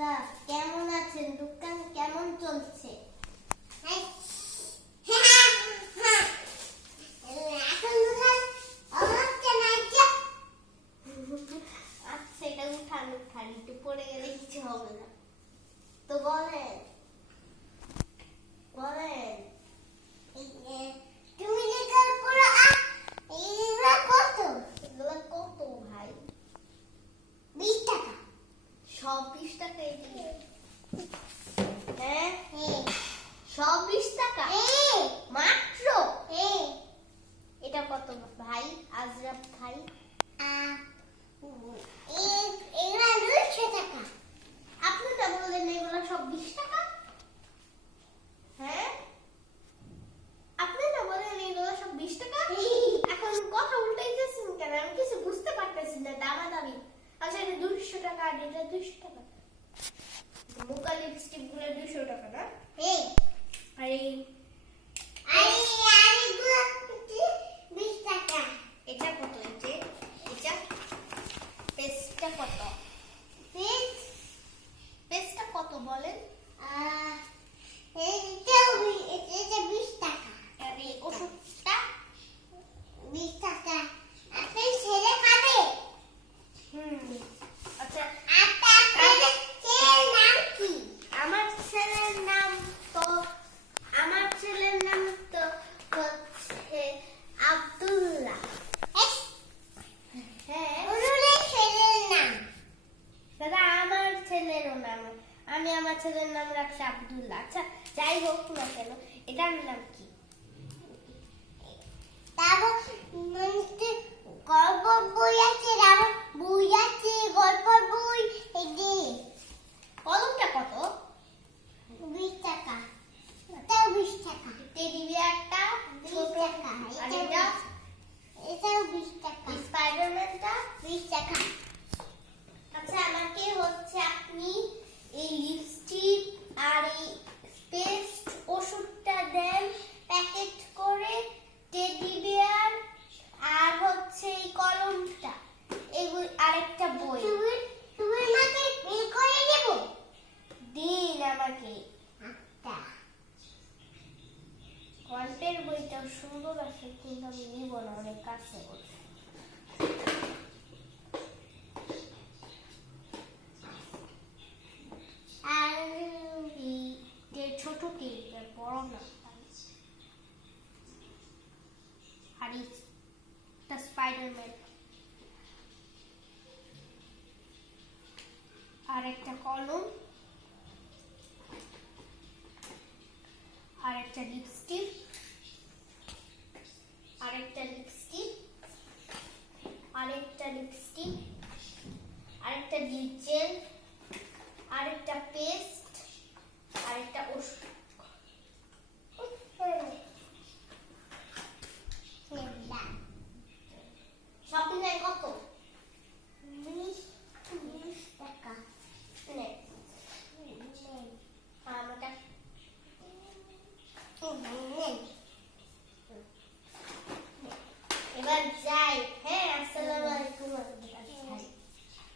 আজরা কেমন আছেন? দোকান কেমন চলছে? আচ্ছা, এটা উঠান উঠান, একটু পড়ে গেলে কিছু হবে না। তো বলেন বলেন, তুমি লেখার পড়া এগুলা কত? এগুলা কত ভাই? 20 টাকা। সব 20 টাকা? হ্যাঁ, সব 20 টাকা মাত্র? এটা কত ভাই আজরাফ ভাই? এগুলা 200 টাকা। আপনি তো বললেন এগুলা সব 20 টাকা। হ্যাঁ, আপনি না বলেন এগুলো সব 20 টাকা। এখন কথা উল্টাইতেছেন কেন? আমি কিছু বুঝতে পারতেছি না। দামাদামি। আচ্ছা, এটা 200 টাকা আর এটা 200 টাকা। মুকা লিপস্টিক গুলো 200 টাকা না? আর এই আরেগুলো 20 টাকা। এটা কত? এটা পেস্টটা কত? পেস্টটা কত বলেন? এটা 20 টাকা। আর এই ওষুধটা 20 টাকা। আপনি ছেলে খাবে? আচ্ছা, আপনার ছেলের নাম কি? আমার ছেলের নাম তো হচ্ছে আব্দুল্লাহ। হ্যাঁ, ওর ছেলের নাম দাদা, আমার ছেলেরও নাম। আমি আমার ছেলের নাম রাখছি আব্দুল্লাহ। আচ্ছা, যাই হোক না কেন, এটার নাম কি? তারপর গল্প বই আছে, বই আছে, গল্প বই। এই যে কলমটা কত? 20 টাকা। এটাও 20 টাকা। টেডি বিয়ারটা 20 টাকা। এটাও 20 টাকা। স্পাইডারম্যানটা 20 টাকা। আচ্ছা, আমাকে হচ্ছে আপনি এই লিপস্টিক আর এই পেস্ট ওষুধটা দেন প্যাকেট করে, টেডি বিয়ার আর হচ্ছে এই কলমটা, এগুলো আরেকটা বই। তুমি আমাকে বিল করে দেব? দিন আমাকে। আচ্ছা, গল্পের বইটা সুন্দর আছে কিন্তু আমি নিব না, অনেক কাছে বলছে। আর ছোট টেবিল, বড় না। আর এটা স্পাইডারম্যান। আর একটা কলম, আর একটা লিপস্টিক, আর একটা